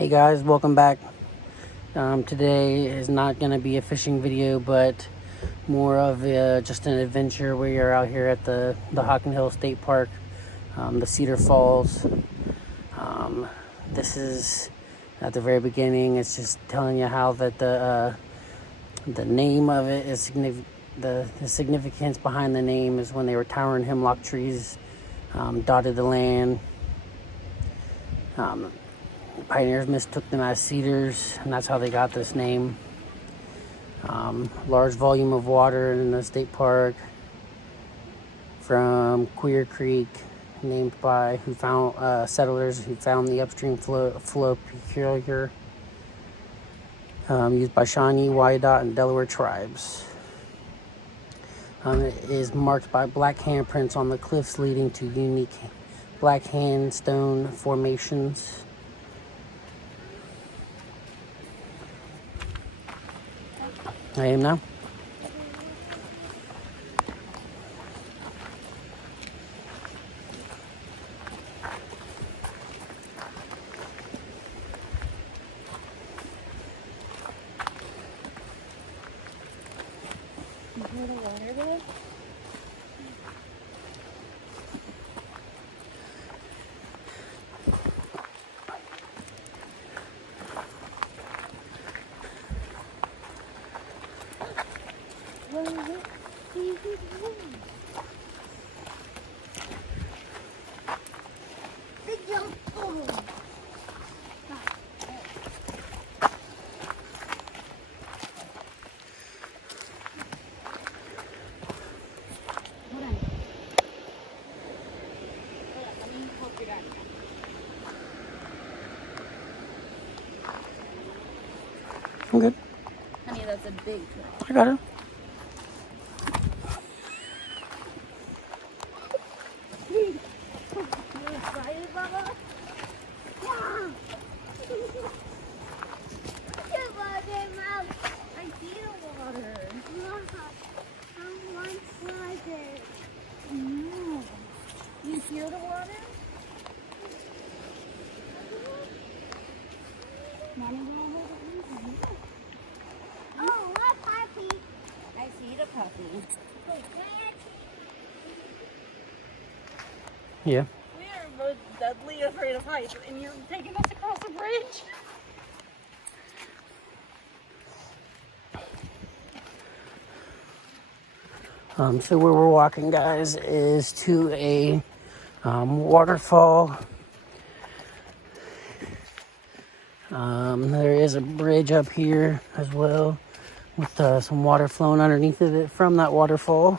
Hey guys, welcome back. Today is not going to be a fishing video, but more of just an adventure. We are out here at the Hocking Hill State Park, the Cedar Falls. This is at the very beginning. It's just telling you how that the name of it is significant. The significance behind the name is when they were towering hemlock trees dotted the land. Pioneers mistook them as cedars, and that's how they got this name. Large volume of water in the state park from Queer Creek, named by settlers who found the upstream flow peculiar, used by Shawnee, Wyandot, and Delaware tribes. It is marked by black handprints on the cliffs leading to unique black sandstone formations. I am now. You hear the water there? What is it? The jump. I'm good. Honey, that's a big trout. I got it. You excited, Bubba? Yeah! I see the water. How much was it? No. You hear the water? Oh, what puppy? I see the puppy. Yeah. We are both deadly afraid of heights, and you're taking us across a bridge? So where we're walking, guys, is to a waterfall. There is a bridge up here as well with some water flowing underneath of it from that waterfall.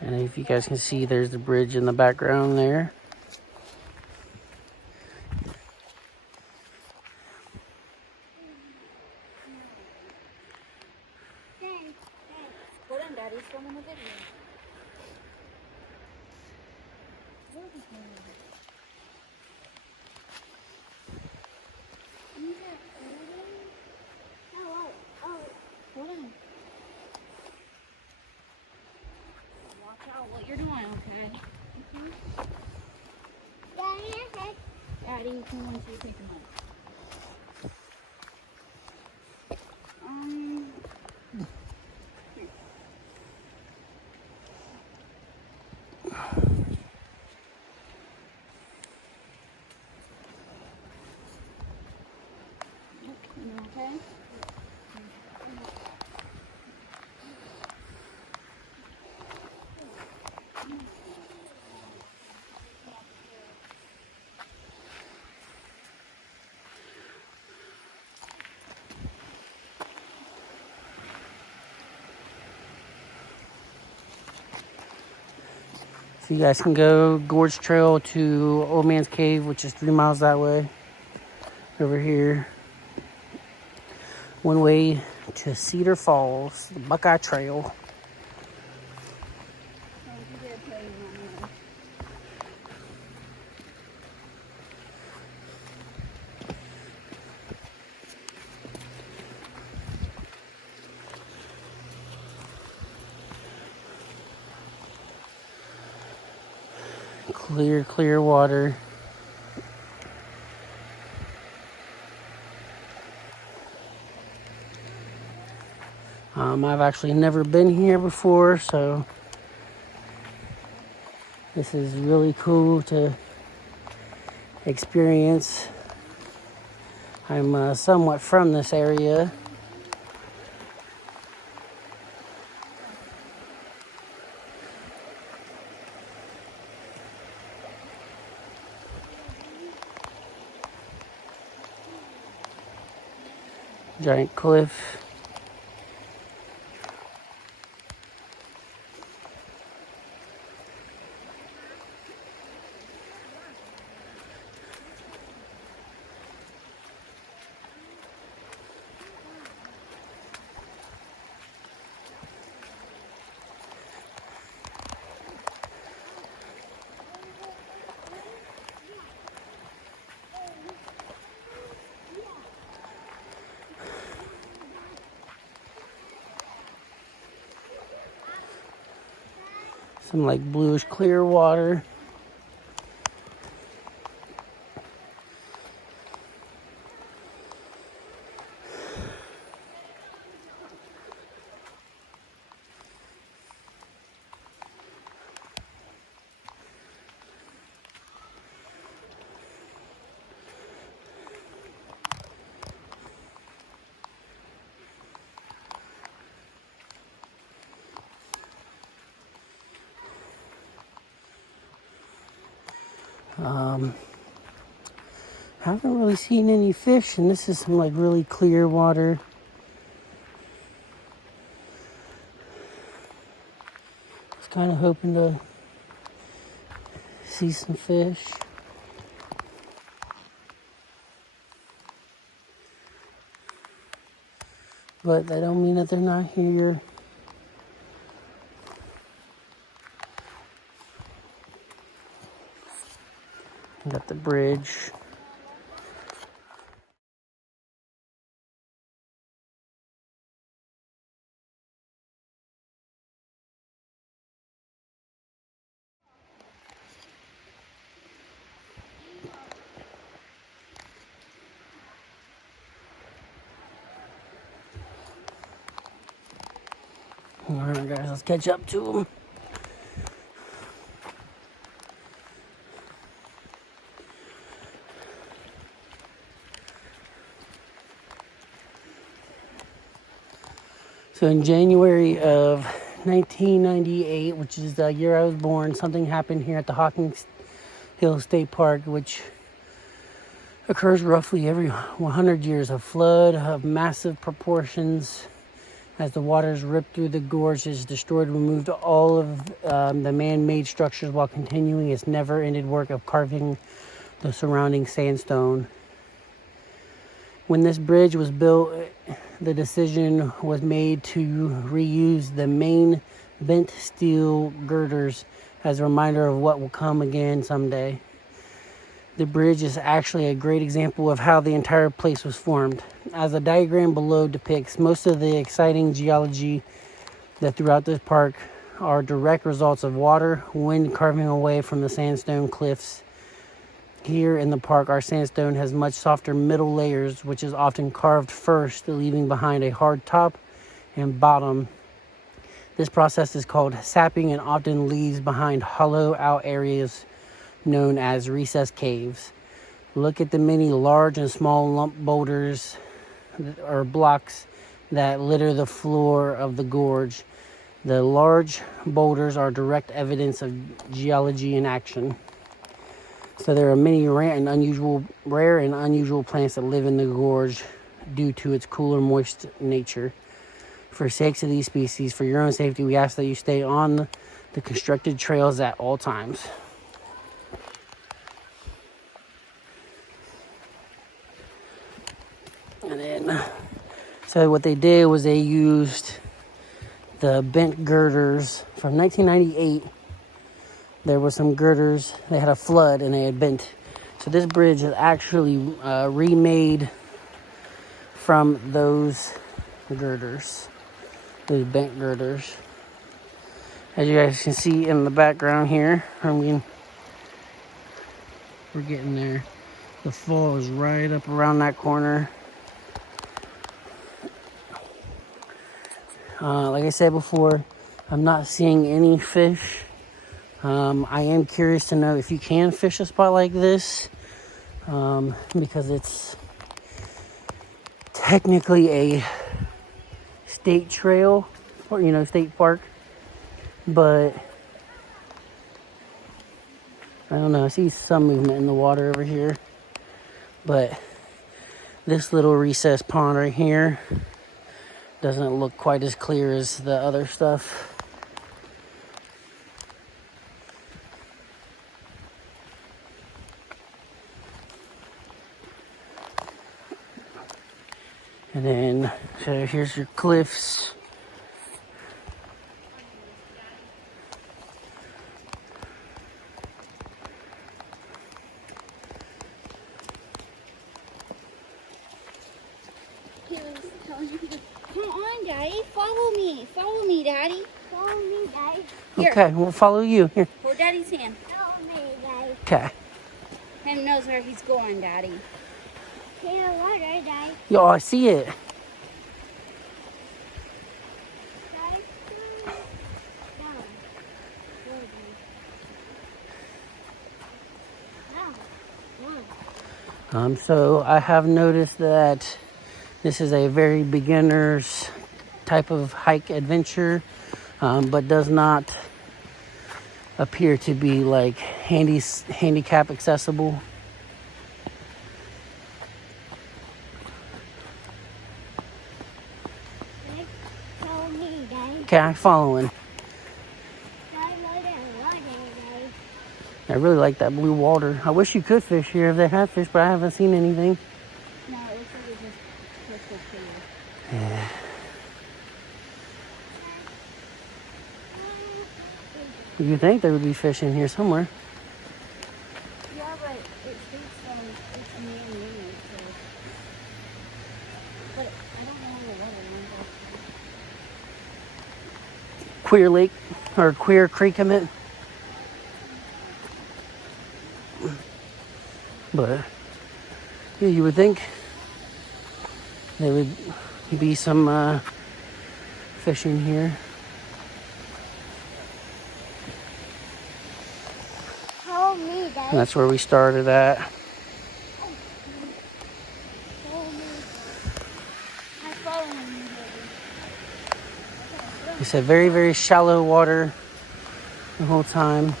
And if you guys can see, there's the bridge in the background there. Hold on, Daddy's filming a video. Hold on. Watch out what you're doing, okay? Daddy, you can once you take him home. Okay? So you guys can go Gorge Trail to Old Man's Cave, which is 3 miles that way. Over here. One way to Cedar Falls, the Buckeye Trail. Clear water. I've actually never been here before, so this is really cool to experience. I'm somewhat from this area. Giant cliff. Some like bluish clear water. Haven't really seen any fish, and this is some like really clear water. Was kind of hoping to see some fish. But that don't mean that they're not here. Got the bridge. Alright guys, let's catch up to them. So in January of 1998, which is the year I was born, something happened here at the Hawkins Hill State Park, which occurs roughly every 100 years. A flood of massive proportions as the waters ripped through the gorges, destroyed, removed all of the man-made structures while continuing its never-ended work of carving the surrounding sandstone. When this bridge was built, the decision was made to reuse the main bent steel girders as a reminder of what will come again someday. The bridge is actually a great example of how the entire place was formed. As the diagram below depicts, most of the exciting geology that throughout this park are direct results of water, wind carving away from the sandstone cliffs. Here in the park, our sandstone has much softer middle layers, which is often carved first, leaving behind a hard top and bottom. This process is called sapping and often leaves behind hollow out areas known as recessed caves. Look at the many large and small lump boulders or blocks that litter the floor of the gorge. The large boulders are direct evidence of geology in action. So there are many rare and unusual plants that live in the gorge due to its cooler, moist nature. For sakes of these species, for your own safety, we ask that you stay on the constructed trails at all times. And then, so what they did was they used the bent girders from 1998. There were some girders, they had a flood and they had bent. So this bridge is actually remade from those girders, those bent girders. As you guys can see in the background here, We're getting there. The fall is right up around that corner. Like I said before, I'm not seeing any fish. I am curious to know if you can fish a spot like this, because it's technically a state trail, or state park, but I don't know. I see some movement in the water over here, but this little recessed pond right here doesn't look quite as clear as the other stuff. And then, so here's your cliffs. He was telling me, come on, Daddy, follow me. Follow me, Daddy. Follow me, Daddy. Here. Okay, we'll follow you. Here. Hold Daddy's hand. Follow me, Daddy. Okay. Him knows where he's going, Daddy. See the water, Daddy. Yo, I see it. Daddy. No. No. So I have noticed that this is a very beginner's type of hike adventure, but does not appear to be like handicap accessible. Daddy, follow me, Daddy. Okay, I'm following. Daddy, Daddy. I really like that blue water. I wish you could fish here if they have fish, but I haven't seen anything. No, it looks like it's just crystal clear. Yeah. You think there would be fish in here somewhere? Yeah, but it states it's man-made, so. But I don't know where the water runs off. Queer Lake, or Queer Creek, I meant. But yeah, you would think there would be some fish in here. Follow me, And Daddy. that's where we started at. Follow me. I'm following you, Daddy. It's a very, very shallow water the whole time.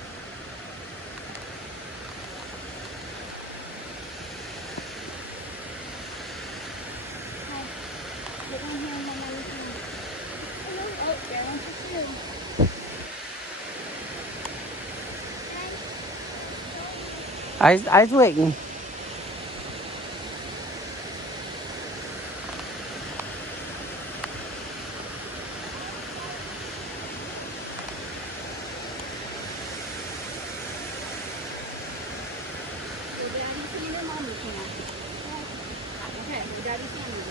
Get down here and then everything. Oh, there went the shoe. I's waiting. Your daddy's hand or mommy's hand? Okay, your daddy's hand.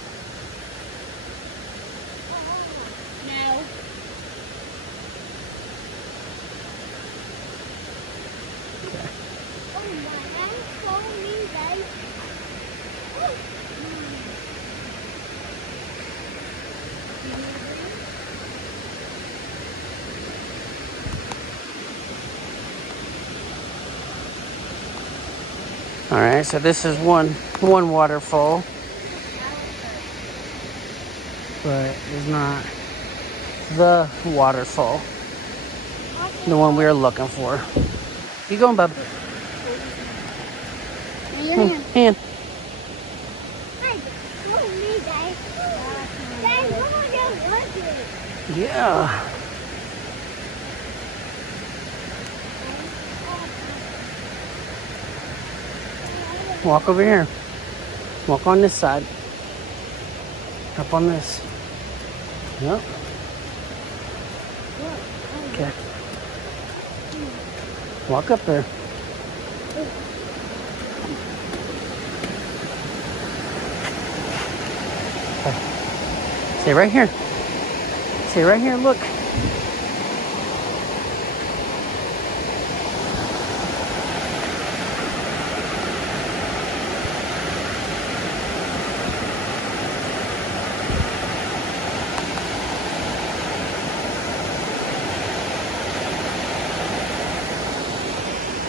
No. Oh my, Daddy, follow me, Daddy. Oh. Do you agree? All right, so this is one waterfall, but it's not the waterfall, the one we were looking for. You going, bub? And your hand. Hand. Hey, follow me, Daddy. Daddy, come on down, water. Yeah. Walk over here. Walk on this side. Up on this. Yep. Okay. Walk up there. Okay. Stay right here. Stay right here. Look.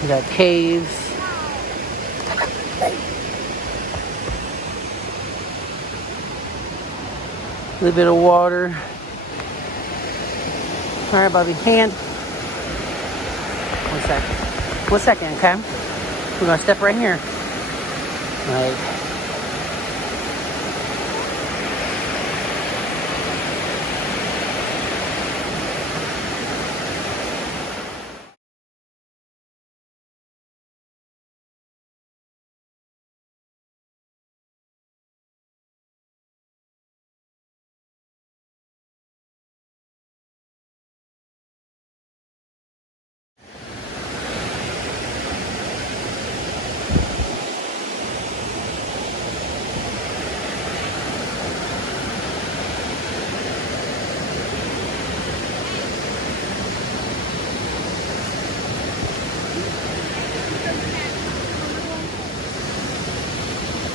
We got caves. A little bit of water. All right, Bobby, hand. 1 second. 1 second, okay? We're gonna step right here. All right.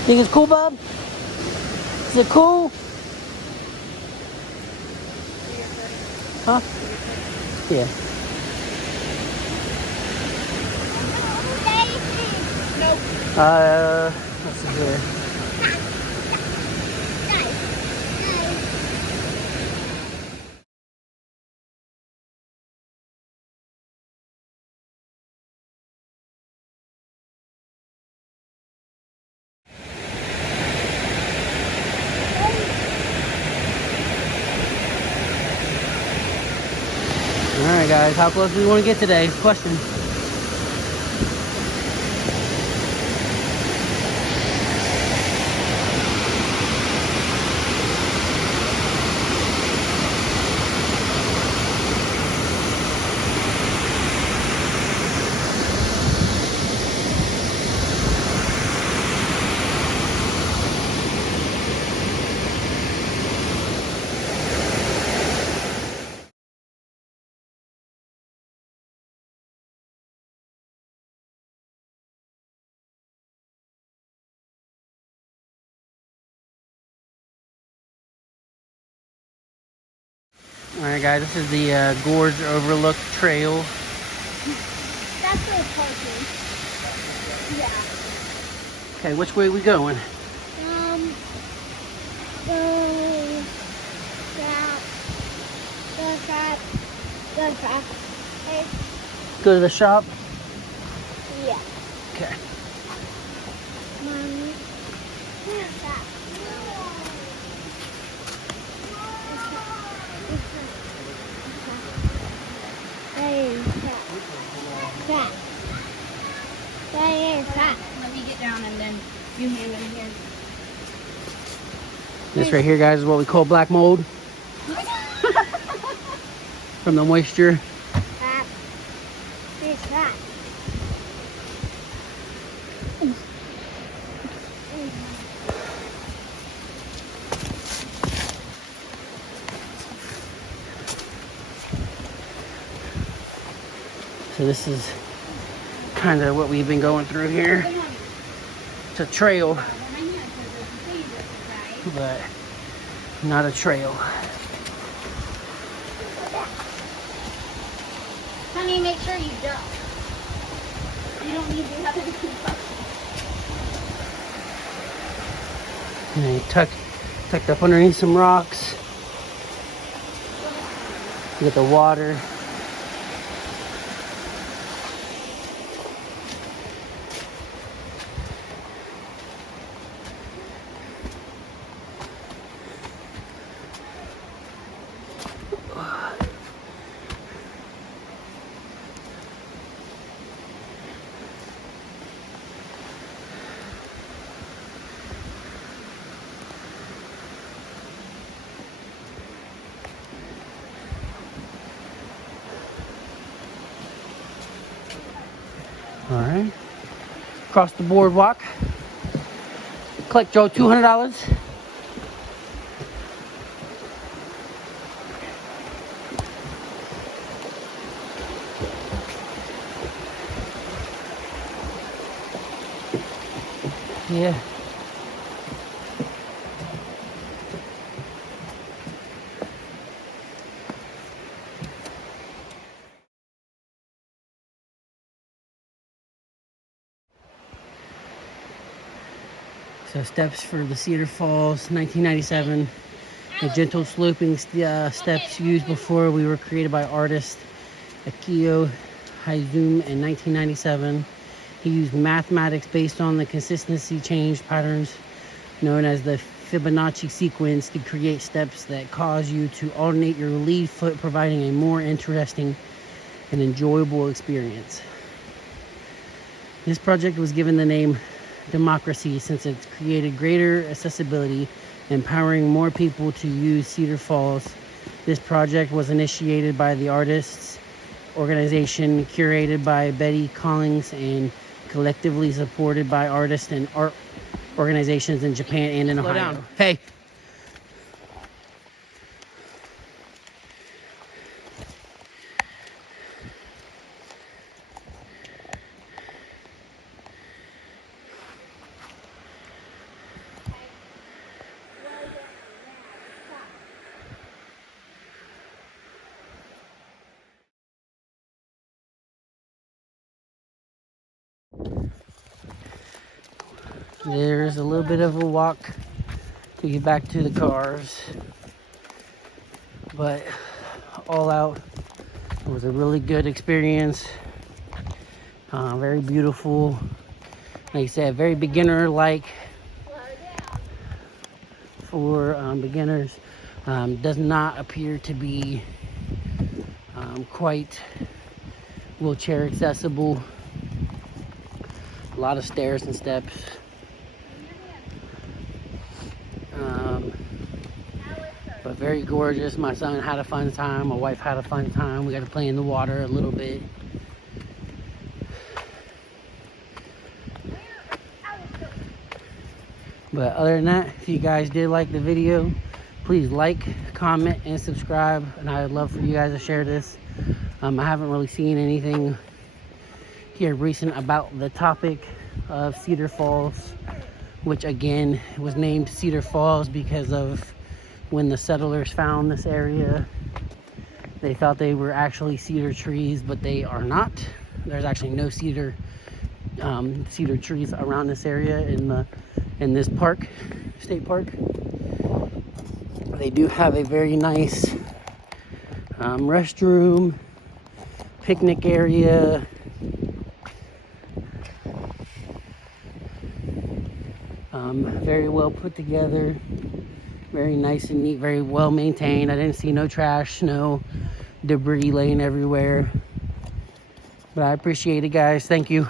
Think it's cool, Bob? Is it cool? Huh? Yeah. Let's see here. All right, guys, how close do we want to get today? Question. All right, guys, this is the Gorge Overlook Trail. That's where it's parking. Yeah. Okay, which way are we going? Go shop. Hey. Go to the shop? Yeah. Okay. Mommy. Shop. Let me get down and then you hand them here. This right here, guys, is what we call black mold. From the moisture. So this is kind of what we've been going through here. It's a trail, but not a trail. Honey, make sure you don't. You don't need to have anything. And you tucked up underneath some rocks. You get the water. All right. Across the boardwalk. Collect Joe $200. Yeah. So steps for the Cedar Falls, 1997. The gentle sloping steps used before we were created by artist Akio Haizum in 1997. He used mathematics based on the consistency change patterns known as the Fibonacci sequence to create steps that cause you to alternate your lead foot, providing a more interesting and enjoyable experience. This project was given the name Democracy since it's created greater accessibility, empowering more people to use Cedar Falls. This project was initiated by the artists organization, curated by Betty Collins, and collectively supported by artists and art organizations in Japan and in Ohio. Down. Hey. There's a little bit of a walk to get back to the cars, but all out, it was a really good experience. Very beautiful. Like I said, very beginner-like for beginners. Does not appear to be quite wheelchair accessible. A lot of stairs and steps. But very gorgeous. My son had a fun time. My wife had a fun time. We got to play in the water a little bit. But other than that, if you guys did like the video, please like, comment, and subscribe. And I would love for you guys to share this. I haven't really seen anything here recent about the topic of Cedar Falls, which again was named Cedar Falls because of when the settlers found this area. They thought they were actually cedar trees, but they are not. There's actually no cedar trees around this area in this park, state park. They do have a very nice restroom, picnic area. Very well put together, very nice and neat, very well maintained. I didn't see no trash, no debris laying everywhere. But I appreciate it, guys. Thank you.